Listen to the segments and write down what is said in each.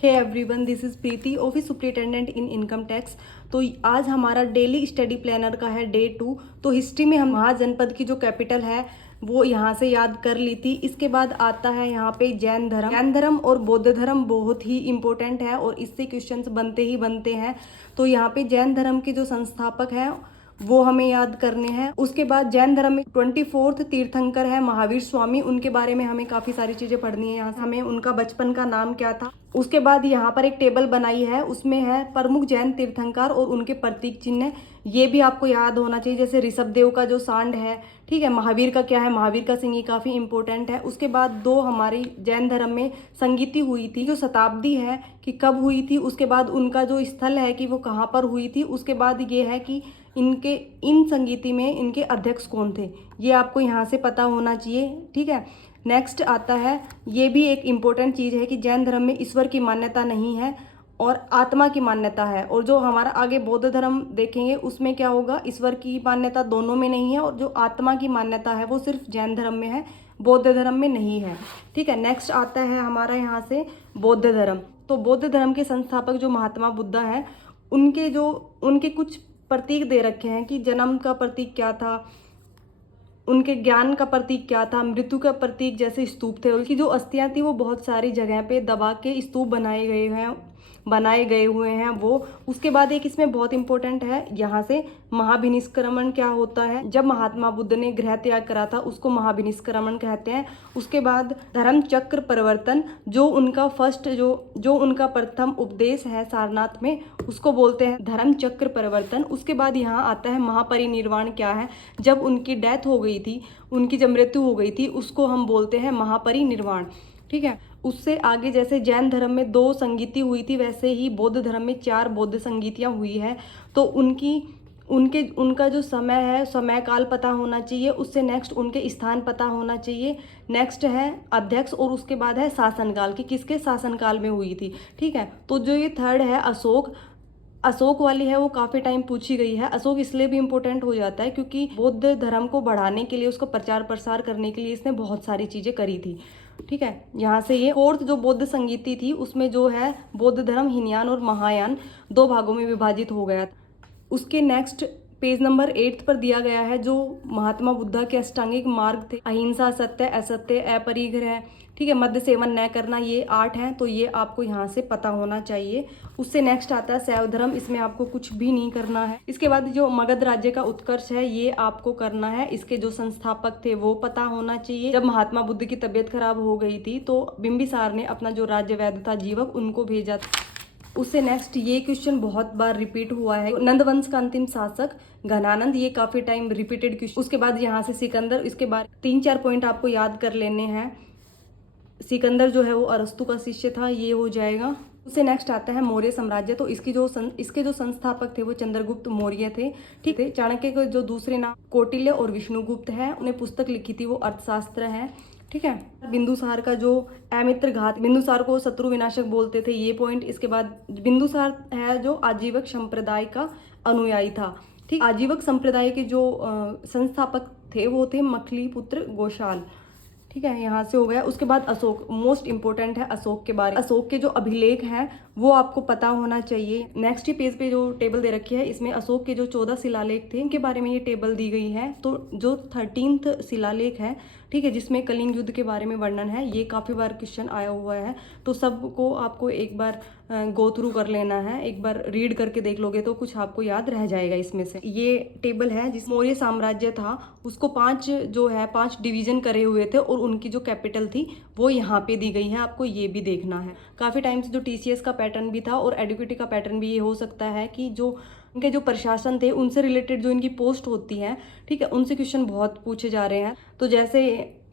Hey everyone, this is Preeti, office superintendent in income tax. तो आज हमारा डेली स्टडी प्लानर का है डे 2। तो हिस्ट्री में हम महाजनपद की जो कैपिटल है वो यहाँ से याद कर ली थी। इसके बाद आता है यहाँ पे जैन धर्म। जैन धर्म और बौद्ध धर्म बहुत ही इंपॉर्टेंट है और इससे क्वेश्चंस बनते ही बनते हैं। तो यहाँ पे जैन धर्म के जो संस्थापक हैं वो हमें याद करने हैं। उसके बाद जैन धर्म में 24th तीर्थंकर है महावीर स्वामी, उनके बारे में हमें काफ़ी सारी चीज़ें पढ़नी है। यहाँ से हमें उनका बचपन का नाम क्या था। उसके बाद यहाँ पर एक टेबल बनाई है, उसमें है प्रमुख जैन तीर्थंकर और उनके प्रतीक चिन्ह। ये भी आपको याद होना चाहिए, जैसे ऋषभ देव का जो सांड है, ठीक है। महावीर का क्या है, महावीर का सिंह, ये काफ़ी इंपॉर्टेंट है। उसके बाद दो हमारी जैन धर्म में संगीति हुई थी, जो शताब्दी है कि कब हुई थी। उसके बाद उनका जो स्थल है कि वो कहाँ पर हुई थी। उसके बाद ये है कि इन संगीति में इनके अध्यक्ष कौन थे, ये आपको यहाँ से पता होना चाहिए, ठीक है। नेक्स्ट आता है, ये भी एक इम्पोर्टेंट चीज़ है कि जैन धर्म में ईश्वर की मान्यता नहीं है और आत्मा की मान्यता है। और जो हमारा आगे बौद्ध धर्म देखेंगे उसमें क्या होगा, ईश्वर की मान्यता दोनों में नहीं है और जो आत्मा की मान्यता है वो सिर्फ जैन धर्म में है, बौद्ध धर्म में नहीं है, ठीक है। नेक्स्ट आता है हमारा यहाँ से बौद्ध धर्म। तो बौद्ध धर्म के संस्थापक जो महात्मा बुद्धा हैं, उनके कुछ प्रतीक दे रखे हैं कि जन्म का प्रतीक क्या था, उनके ज्ञान का प्रतीक क्या था, मृत्यु का प्रतीक जैसे स्तूप थे। उनकी जो अस्थियां थी वो बहुत सारी जगह पे दबा के स्तूप बनाए गए हुए हैं वो। उसके बाद एक इसमें बहुत इंपॉर्टेंट है, यहाँ से महाभिनिष्क्रमण क्या होता है। जब महात्मा बुद्ध ने गृह त्याग करा था उसको महाभिनिष्क्रमण कहते हैं। उसके बाद धर्म चक्र परिवर्तन, जो उनका प्रथम उपदेश है सारनाथ में, उसको बोलते हैं धर्म चक्र परिवर्तन। उसके बाद यहाँ आता है महापरिनिर्वाण क्या है। जब उनकी डेथ हो गई थी, उनकी जब मृत्यु हो गई थी, उसको हम बोलते हैं महापरिनिर्वाण, ठीक है। उससे आगे जैसे जैन धर्म में 2 संगीति हुई थी, वैसे ही बौद्ध धर्म में 4 बौद्ध संगीतियाँ हुई है। तो उनका जो समय है, समय काल पता होना चाहिए। उससे नेक्स्ट उनके स्थान पता होना चाहिए। नेक्स्ट है अध्यक्ष और उसके बाद है शासनकाल कि किसके शासनकाल में हुई थी, ठीक है। तो जो ये थर्ड है अशोक वाली है, वो काफ़ी टाइम पूछी गई है। अशोक इसलिए भी इम्पोर्टेंट हो जाता है क्योंकि बौद्ध धर्म को बढ़ाने के लिए, उसका प्रचार प्रसार करने के लिए इसने बहुत सारी चीज़ें करी थी, ठीक है। यहाँ से ये 4th जो बौद्ध संगीति थी उसमें जो है बौद्ध धर्म हीनयान और महायान 2 भागों में विभाजित हो गया। उसके नेक्स्ट पेज नंबर 8 पर दिया गया है जो महात्मा बुद्धा के अष्टांगिक मार्ग थे, अहिंसा, सत्य, असत्य, अपरिग्रह, ठीक है, मद्य सेवन न करना, ये 8 हैं। तो ये आपको यहाँ से पता होना चाहिए। उससे नेक्स्ट आता है शैव धर्म, इसमें आपको कुछ भी नहीं करना है। इसके बाद जो मगध राज्य का उत्कर्ष है ये आपको करना है। इसके जो संस्थापक थे वो पता होना चाहिए। जब महात्मा बुद्ध की तबीयत खराब हो गई थी तो बिंबिसार ने अपना जो राज्य वैद्य था जीवक, उनको भेजा था। उससे नेक्स्ट ये क्वेश्चन बहुत बार रिपीट हुआ है, नंद वंश का अंतिम शासक घनानंद, ये काफी टाइम रिपीटेड क्वेश्चन। उसके बाद यहाँ से सिकंदर, इसके बाद 3-4 पॉइंट आपको याद कर लेने हैं। सिकंदर जो है वो अरस्तु का शिष्य था, ये हो जाएगा। उससे नेक्स्ट आता है मौर्य साम्राज्य। तो इसके जो संस्थापक थे वो चंद्रगुप्त मौर्य थे, ठीक है। चाणक्य के जो दूसरे नाम कौटिल्य और विष्णुगुप्त है, उन्हें पुस्तक लिखी थी वो अर्थशास्त्र है, ठीक है। बिंदुसार का जो अमित्र घात, बिंदुसार को शत्रु विनाशक बोलते थे, ये पॉइंट। इसके बाद बिंदुसार है जो आजीवक संप्रदाय का अनुयायी था, ठीक। आजीवक संप्रदाय के जो संस्थापक थे वो थे मखलीपुत्र गोशाल, ठीक है। यहाँ से हो गया। उसके बाद अशोक, मोस्ट इंपोर्टेंट है अशोक के बारे में। अशोक के जो अभिलेख हैं वो आपको पता होना चाहिए। नेक्स्ट ही पेज पे जो टेबल दे रखी है इसमें अशोक के जो 14 शिलालेख थे इनके बारे में ये टेबल दी गई है। तो जो 13th शिलालेख है, ठीक है, जिसमें कलिंग युद्ध के बारे में वर्णन है, ये काफ़ी बार क्वेश्चन आया हुआ है। तो सबको आपको एक बार गो थ्रू कर लेना है, एक बार रीड करके देख लोगे तो कुछ आपको याद रह जाएगा इसमें से। ये टेबल है जिस मौर्य साम्राज्य था उसको 5 डिवीजन करे हुए थे और उनकी जो कैपिटल थी वो यहाँ पे दी गई है, आपको ये भी देखना है। काफ़ी टाइम से जो TCS का पैटर्न भी था और एडुकेटी का पैटर्न भी ये हो सकता है कि जो इनके जो प्रशासन थे उनसे रिलेटेड जो इनकी पोस्ट होती है, ठीक है, उनसे क्वेश्चन बहुत पूछे जा रहे हैं। तो जैसे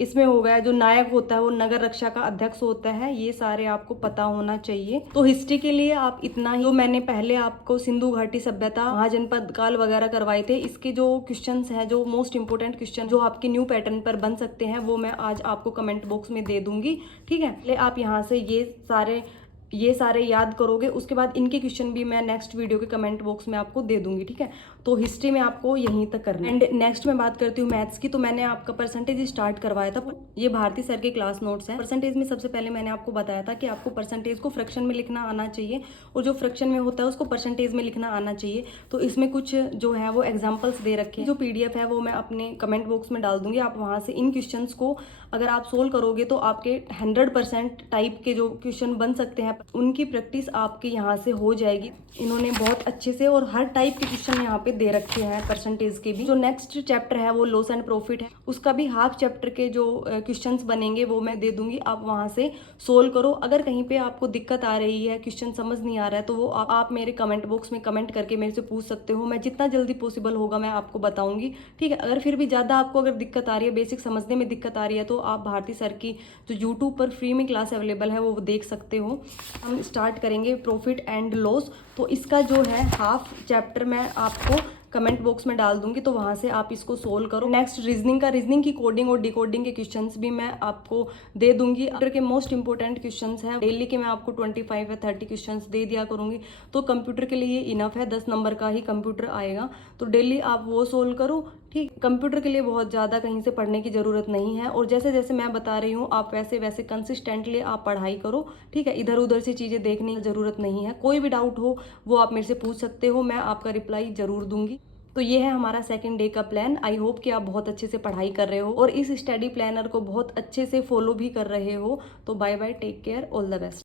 इसमें हो गया, जो नायक होता है वो नगर रक्षा का अध्यक्ष होता है, ये सारे आपको पता होना चाहिए। तो हिस्ट्री के लिए आप इतना ही, जो मैंने पहले आपको सिंधु घाटी सभ्यता, महाजनपद काल वगैरह करवाए थे, इसके जो क्वेश्चंस हैं, जो मोस्ट इंपोर्टेंट क्वेश्चन जो आपके न्यू पैटर्न पर बन सकते हैं, वो मैं आज आपको कमेंट बॉक्स में दे दूंगी, ठीक है। आप यहाँ से ये सारे ये सारे याद करोगे, उसके बाद इनके क्वेश्चन भी मैं नेक्स्ट वीडियो के कमेंट बॉक्स में आपको दे दूंगी, ठीक है। तो हिस्ट्री में आपको यहीं तक करना है। एंड नेक्स्ट मैं बात करती हूँ मैथ्स की। तो मैंने आपका परसेंटेज स्टार्ट करवाया था, ये भारती सर के क्लास नोट्स हैं। परसेंटेज में सबसे पहले मैंने आपको बताया था कि आपको परसेंटेज को फ्रैक्शन में लिखना आना चाहिए, और जो फ्रैक्शन में होता है उसको परसेंटेज में लिखना आना चाहिए। तो इसमें कुछ जो है वो एग्जाम्पल्स दे रखे हैं। जो PDF है वो मैं अपने कमेंट बॉक्स में डाल दूंगी, आप वहाँ से इन क्वेश्चंस को अगर आप सोल्व करोगे तो आपके 100% टाइप के जो क्वेश्चन बन सकते हैं उनकी प्रैक्टिस आपके यहाँ से हो जाएगी। इन्होंने बहुत अच्छे से और हर टाइप के क्वेश्चन यहाँ पे दे रखे हैं परसेंटेज के भी। जो नेक्स्ट चैप्टर है वो लॉस एंड प्रॉफिट है, उसका भी हाफ चैप्टर के जो क्वेश्चंस बनेंगे वो मैं दे दूंगी, आप वहाँ से सोल्व करो। अगर कहीं पे आपको दिक्कत आ रही है, क्वेश्चन समझ नहीं आ रहा है, तो वो आप मेरे कमेंट बॉक्स में कमेंट करके मेरे से पूछ सकते हो। मैं जितना जल्दी पॉसिबल होगा मैं आपको बताऊंगी, ठीक है। अगर फिर भी ज़्यादा आपको अगर दिक्कत आ रही है, बेसिक समझने में दिक्कत आ रही है, तो आप भारती सर की जो यूट्यूब पर फ्री में क्लास अवेलेबल है वो देख सकते हो। हम स्टार्ट करेंगे प्रॉफिट एंड लॉस। तो इसका जो है हाफ चैप्टर मैं आपको कमेंट बॉक्स में डाल दूंगी, तो वहां से आप इसको सोल्व करो। नेक्स्ट रीजनिंग की कोडिंग और डिकोडिंग के क्वेश्चंस भी मैं आपको दे दूंगी। कंप्यूटर के मोस्ट इंपॉर्टेंट क्वेश्चंस हैं, डेली के मैं आपको 25 या 30 क्वेश्चंस दे दिया करूंगी। तो कंप्यूटर के लिए इनफ है, 10 नंबर का ही कंप्यूटर आएगा, तो डेली आप वो सोल्व करो, ठीक। कंप्यूटर के लिए बहुत ज़्यादा कहीं से पढ़ने की ज़रूरत नहीं है, और जैसे जैसे मैं बता रही हूँ आप वैसे वैसे कंसिस्टेंटली आप पढ़ाई करो, ठीक है। इधर उधर से चीज़ें देखने की ज़रूरत नहीं है। कोई भी डाउट हो वो आप मेरे से पूछ सकते हो, मैं आपका रिप्लाई ज़रूर दूंगी। तो ये है हमारा सेकंड डे का प्लान। आई होप कि आप बहुत अच्छे से पढ़ाई कर रहे हो और इस स्टडी प्लानर को बहुत अच्छे से फॉलो भी कर रहे हो। तो bye bye, take care, all the best.